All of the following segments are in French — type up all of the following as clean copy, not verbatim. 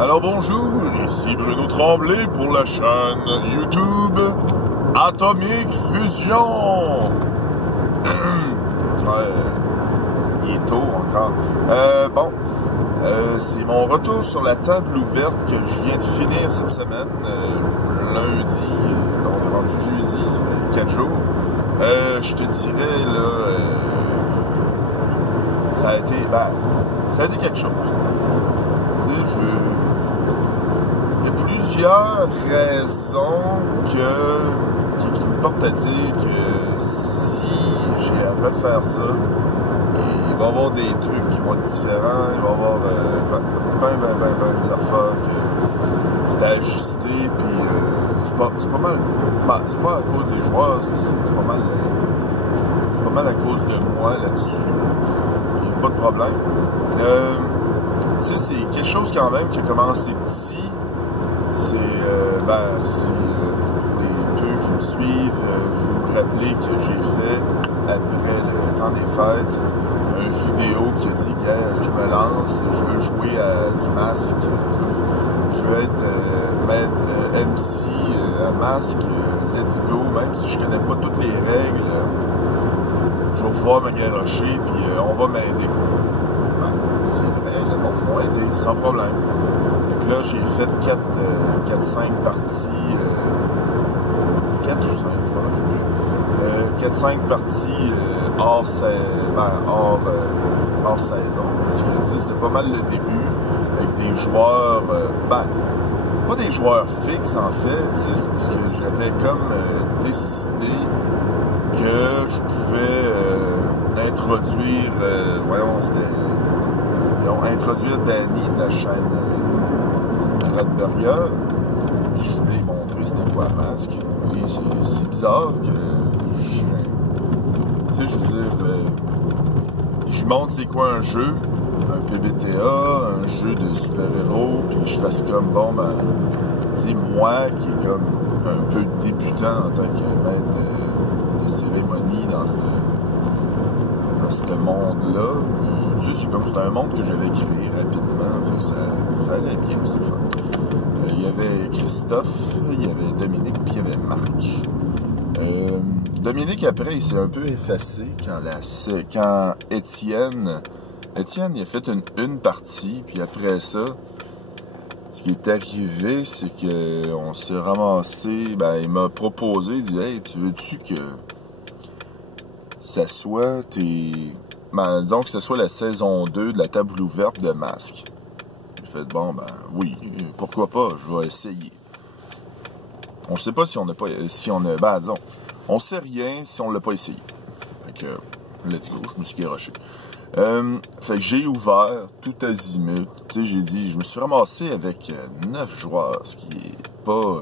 Alors bonjour, ici Bruno Tremblay pour la chaîne YouTube Atomic Fusion. Ouais, il est tôt encore. C'est mon retour sur la table ouverte que je viens de finir cette semaine. Lundi, on est rendu jeudi, ça fait 4 jours. Je te dirais, là, ça a été quelque chose. Il y a plusieurs raisons qui me portent à dire que si j'ai à refaire ça, il va y avoir des trucs qui vont être différents, il va y avoir des affaires que c'est à ajuster, puis c'est pas mal, c'est pas à cause des joueurs, c'est pas mal à cause de moi là-dessus, il n'y a pas de problème. Tu sais, c'est quelque chose quand même qui a commencé petit. C'est, les peu qui me suivent, vous vous rappelez que j'ai fait, après le temps des fêtes, une vidéo qui a dit que je me lance, je veux jouer à du masque, je veux être maître MC à masque, let's go, même si je connais pas toutes les règles, je vais pouvoir me garrocher, puis on va m'aider. Le monde m'a aidé sans problème. Donc là, j'ai fait 4-5 parties, 4 ou 5, je vais 4-5 parties hors saison. Parce que c'était pas mal le début, avec des joueurs, pas des joueurs fixes en fait, c'est parce que j'avais comme décidé que je pouvais introduire, introduire Danny de la chaîne Radburger. Puis je voulais lui montrer c'était quoi un masque. Et c'est bizarre que tu sais, je veux dire, je lui montre c'est quoi un jeu, un PBTA, un jeu de super-héros, puis je fasse comme tu sais, moi qui est comme un peu débutant en tant que maître de cérémonie dans ce monde-là. Tu sais, c'est comme c'était un monde que j'avais créé rapidement, ça allait bien, c'était le fun. Il y avait Christophe, il y avait Dominique, puis il y avait Marc. Dominique, après, il s'est un peu effacé quand Étienne il a fait une partie, puis après ça, ce qui est arrivé, c'est qu'on s'est ramassé, il m'a proposé, il dit « Hey, tu veux-tu que ça soit disons que ce soit la saison 2 de la table ouverte de masque. » J'ai fait, oui, pourquoi pas, je vais essayer. On sait pas disons, on sait rien si on l'a pas essayé. Fait que, let's go, je me suis garoché. Fait que j'ai ouvert tout azimut. Tu sais, j'ai dit, je me suis ramassé avec 9 joueurs, ce qui est pas...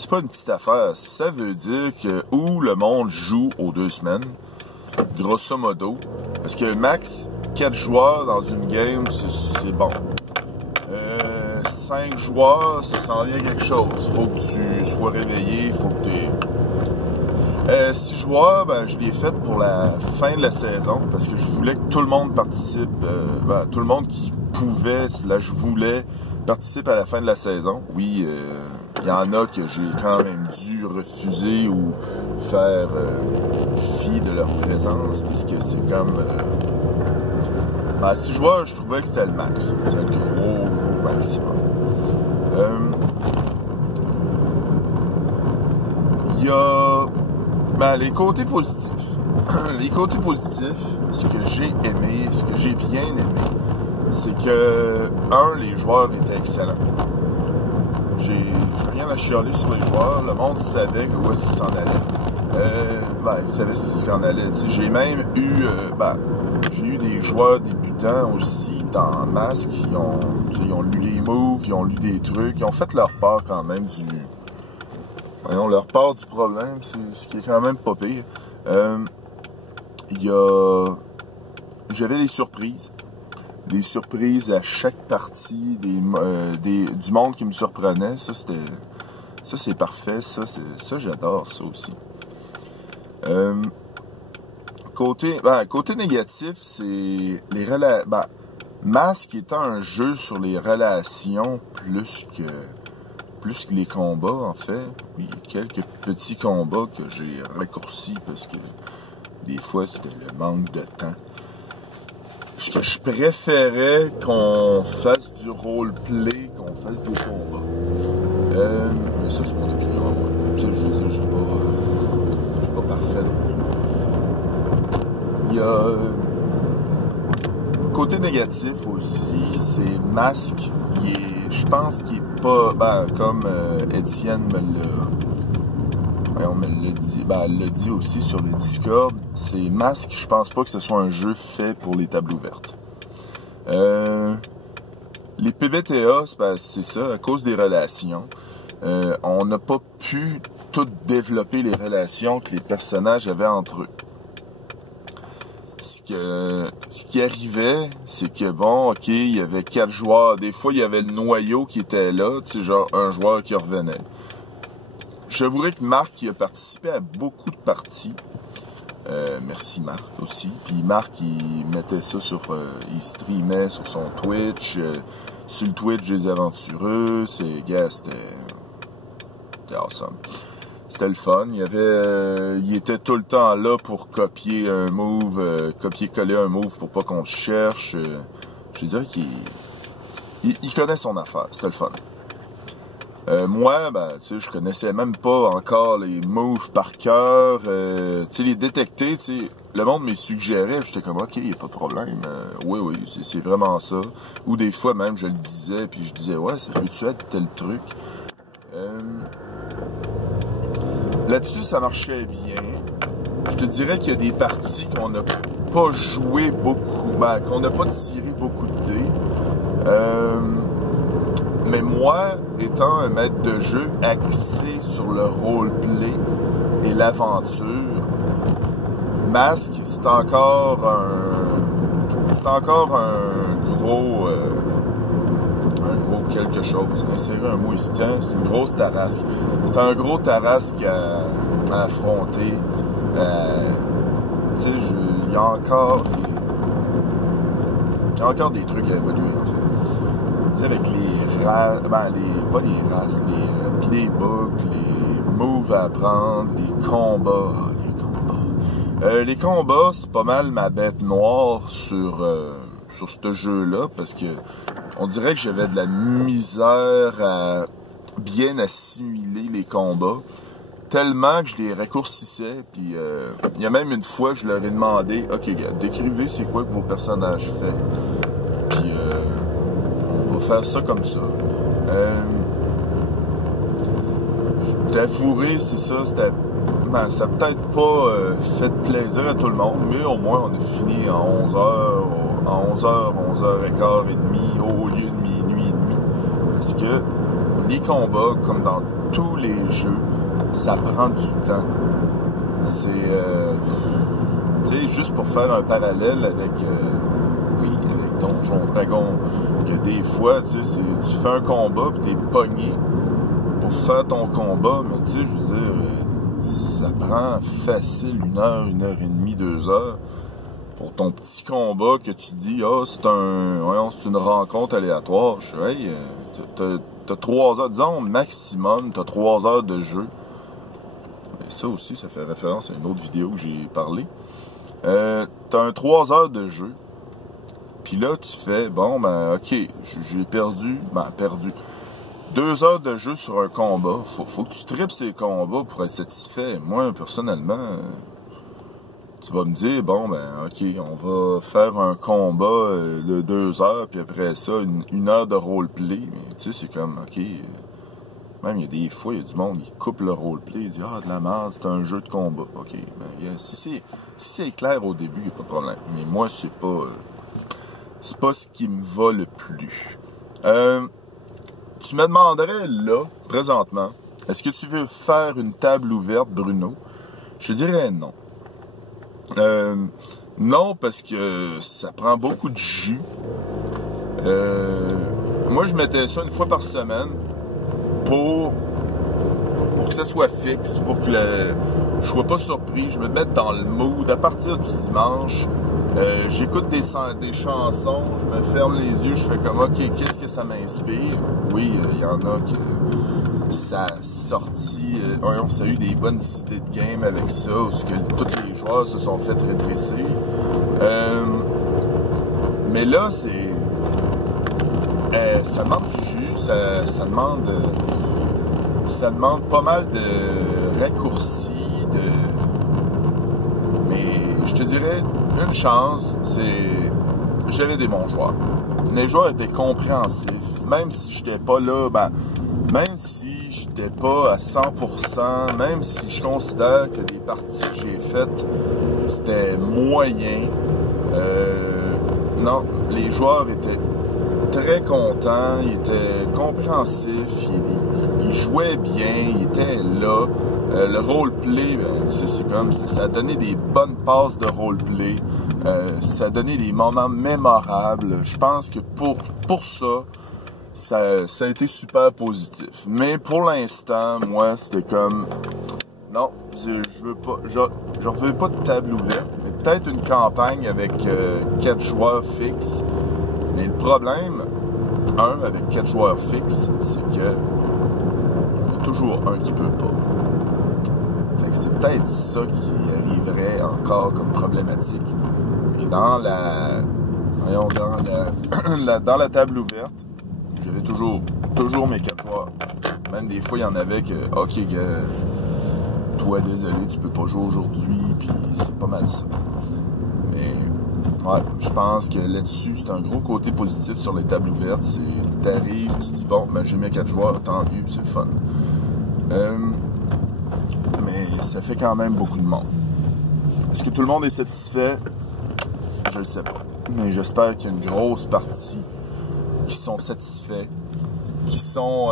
c'est pas une petite affaire. Ça veut dire que où le monde joue aux 2 semaines, grosso modo, parce que max 4 joueurs dans une game, c'est bon. 5 joueurs, ça s'en vient quelque chose. Faut que tu sois réveillé, faut que tu... 6 joueurs, je l'ai fait pour la fin de la saison, parce que je voulais que tout le monde participe, tout le monde qui pouvait, je voulais, participe à la fin de la saison. Oui, il y en a que j'ai quand même dû refuser ou faire fi de leur présence, puisque c'est comme... 6 joueurs, je trouvais que c'était le max. C'était le gros maximum. Il y a les côtés positifs. Les côtés positifs, ce que j'ai aimé, ce que j'ai bien aimé, c'est que, les joueurs étaient excellents. J'ai rien à chialer sur les joueurs. Le monde savait où est-ce qu'ils s'en allaient. Ils savaient ce qu'ils s'en allaient. J'ai même eu... j'ai eu des joueurs débutants aussi dans masque. Ils ont lu les moves, ils ont lu des trucs. Ils ont fait leur part quand même leur part du problème. C'est ce qui est quand même pas pire. J'avais des surprises. Des surprises à chaque partie, du monde qui me surprenait. Ça, c'est parfait. Ça, j'adore ça aussi. Côté négatif, c'est Mask étant un jeu sur les relations plus que les combats, en fait. Oui, quelques petits combats que j'ai raccourcis parce que des fois, c'était le manque de temps. Parce que je préférais qu'on fasse du roleplay, qu'on fasse des combats. Mais ça, c'est mon opinion. Ça, je veux dire, je suis pas parfait non plus. Il y a côté négatif aussi, c'est Mask, je pense qu'il est pas, comme Étienne me l'a dit, elle l'a dit aussi sur le Discord, c'est Mask, je pense pas que ce soit un jeu fait pour les tables ouvertes. Les PBTA, c'est ça, à cause des relations. On n'a pas pu tout développer les relations que les personnages avaient entre eux. Ce qui arrivait, c'est que bon, ok, il y avait 4 joueurs. Des fois, il y avait le noyau qui était là, tu sais, genre un joueur qui revenait. J'avouerais que Marc, il a participé à beaucoup de parties. Merci Marc aussi. Puis Marc, il mettait ça sur... il streamait sur son Twitch. Sur le Twitch des Aventureux. C'était awesome. C'était le fun. Il était tout le temps là pour copier un move, copier-coller un move pour pas qu'on cherche. Je dirais qu'il connaît son affaire. C'était le fun. Moi, tu sais, je connaissais même pas encore les moves par cœur. Tu sais, les détecter, tu sais, le monde me suggérait, j'étais comme, ok, y a pas de problème. Oui, c'est vraiment ça. Ou des fois même, je le disais, puis je disais, ouais, ça peut-tu être tel truc? Là-dessus, ça marchait bien. Je te dirais qu'il y a des parties qu'on n'a pas joué beaucoup, qu'on n'a pas tiré beaucoup de dés. Mais moi, étant un maître de jeu axé sur le roleplay et l'aventure, Mask, c'est encore un gros quelque chose. Insérer un mot ici, tiens, c'est une grosse tarasque. C'est un gros tarasque à affronter. Tu sais, il y a encore des trucs à évoluer, en fait. Tu sais, avec les races, pas les races, les playbooks, les moves à apprendre, les combats. Les combats, c'est pas mal ma bête noire sur ce jeu-là, parce que on dirait que j'avais de la misère à bien assimiler les combats, tellement que je les raccourcissais, puis il y a même une fois, je leur ai demandé, ok, gars, décrivez c'est quoi que vos personnages font, puis on va faire ça comme ça. T'avouerai, c'est ça, ça n'a peut-être pas fait plaisir à tout le monde, mais au moins on a fini en 11h15 et demi, au lieu de minuit et demi. Parce que les combats, comme dans tous les jeux, ça prend du temps. C'est, tu sais, juste pour faire un parallèle avec Donjon Dragon, que des fois, tu sais, tu fais un combat puis t'es pogné pour faire ton combat, mais tu sais, je veux dire, ça prend facile 1 heure, 1 heure et demie, 2 heures pour ton petit combat que tu dis, c'est une rencontre aléatoire. Je dis, hey, t'as 3 heures, disons maximum, t'as 3 heures de jeu. Et ça aussi, ça fait référence à une autre vidéo que j'ai parlé. T'as 3 heures de jeu. Puis là, tu fais, bon, ok, j'ai perdu. 2 heures de jeu sur un combat. Faut que tu tripes ces combats pour être satisfait. Moi, personnellement, tu vas me dire, bon, ok, on va faire un combat de 2 heures, puis après ça, 1 heure de roleplay. Mais tu sais, c'est comme, ok, même il y a des fois, il y a du monde qui coupe le roleplay, il dit, de la merde, c'est un jeu de combat. Ok, si c'est clair au début, il n'y a pas de problème. Mais moi, c'est pas ce qui me va le plus. Tu me demanderais là, présentement, est-ce que tu veux faire une table ouverte, Bruno? Je dirais non. Non, parce que ça prend beaucoup de jus. Moi, je mettais ça 1 fois par semaine pour que ça soit fixe, pour que je sois pas surpris, je me mette dans le mood à partir du dimanche. J'écoute des chansons, je me ferme les yeux, je fais comme, ok, qu'est-ce que ça m'inspire? Oui, il y en a que ça a sorti, ça a eu des bonnes idées de game avec ça, où tous les joueurs se sont fait rétrécir. Mais là, ça demande du jus, ça demande pas mal de raccourcis, mais je te dirais, une chance, c'est gérer des bons joueurs. Les joueurs étaient compréhensifs, même si j'étais pas là, même si j'étais pas à 100%, même si je considère que les parties que j'ai faites, c'était moyen, non, les joueurs étaient très contents, ils étaient compréhensifs, ils jouaient bien, ils étaient là. Le roleplay, ça a donné des bonnes passes de roleplay, ça a donné des moments mémorables. Je pense que pour ça a été super positif. Mais pour l'instant, moi, c'était comme, non, je veux pas de table ouverte, mais peut-être une campagne avec 4 joueurs fixes. Mais le problème, avec 4 joueurs fixes, c'est que il y en a toujours un qui peut pas. Fait que c'est peut-être ça qui arriverait encore comme problématique. Et dans la table ouverte, j'avais toujours mes 4 joueurs. Même des fois, il y en avait que, ok, toi, désolé, tu peux pas jouer aujourd'hui, puis c'est pas mal ça. Mais, ouais, je pense que là-dessus, c'est un gros côté positif sur les tables ouvertes. T'arrives, tu dis, bon, j'ai mes 4 joueurs, tant mieux, c'est le fun. Mais ça fait quand même beaucoup de monde. Est-ce que tout le monde est satisfait? Je le sais pas. Mais j'espère qu'il y a une grosse partie qui sont satisfaits, qui sont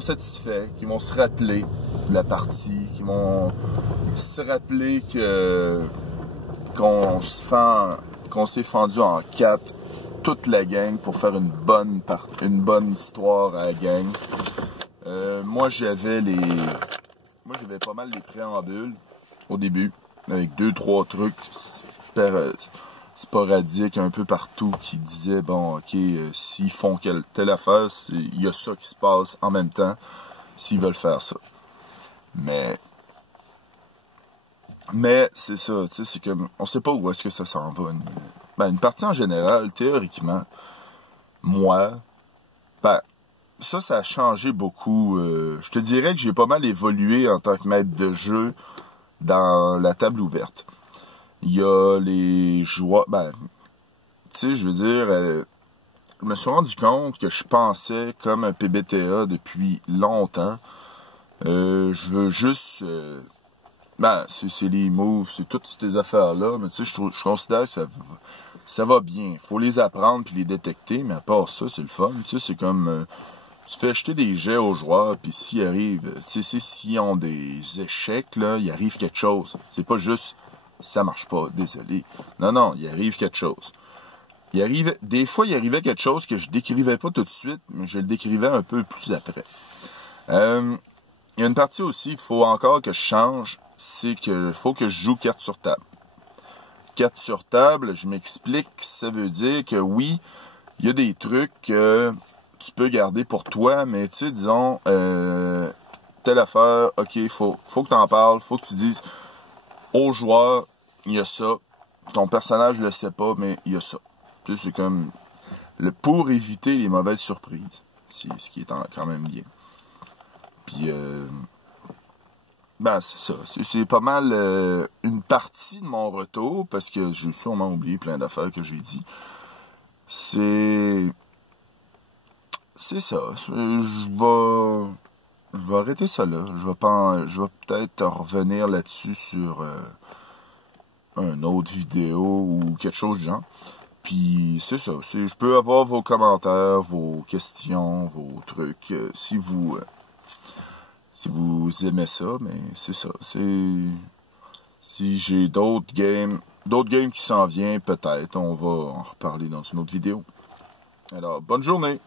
satisfaits, qui vont se rappeler de la partie, qui vont se rappeler qu'on s'est fendu en 4 toute la gang pour faire une bonne histoire à la gang. Moi j'avais pas mal les préambules au début, avec 2-3 trucs sporadiques un peu partout qui disaient, bon, ok, s'ils font telle affaire, il y a ça qui se passe en même temps, s'ils veulent faire ça. Mais c'est ça, tu sais, c'est comme, on sait pas où est-ce que ça s'en va. Une partie en général, théoriquement, moi, ça a changé beaucoup. Je te dirais que j'ai pas mal évolué en tant que maître de jeu dans la table ouverte. Il y a les joueurs, tu sais, je veux dire, je me suis rendu compte que je pensais comme un PBTA depuis longtemps. Je veux juste, c'est les moves, c'est toutes ces affaires-là, mais tu sais, je considère que ça va bien. Faut les apprendre puis les détecter, mais à part ça, c'est le fun. Tu sais, c'est comme, tu fais jeter des jets aux joueurs, puis s'ils arrivent, tu sais, s'ils ont des échecs, là, il arrive quelque chose. C'est pas juste, ça marche pas, désolé. Non, il arrive quelque chose. Des fois, il arrivait quelque chose que je décrivais pas tout de suite, mais je le décrivais un peu plus après. Il y a une partie aussi, il faut encore que je change, c'est que faut que je joue 4 sur table. 4 sur table, je m'explique, ça veut dire que oui, il y a des trucs que tu peux garder pour toi, mais tu sais, disons, telle affaire, ok, faut que t'en parles, faut que tu dises aux joueurs, il y a ça, ton personnage le sait pas, mais il y a ça. Tu sais, c'est comme, pour éviter les mauvaises surprises, c'est ce qui est quand même bien. Puis, c'est ça. C'est pas mal une partie de mon retour, parce que j'ai sûrement oublié plein d'affaires que j'ai dit. C'est ça. Je vais arrêter ça là. Je vais peut-être revenir là-dessus sur une autre vidéo ou quelque chose de genre. Puis c'est ça. Je peux avoir vos commentaires, vos questions, vos trucs. Si vous aimez ça, mais c'est ça. Si j'ai d'autres games qui s'en viennent, peut-être, on va en reparler dans une autre vidéo. Alors, bonne journée!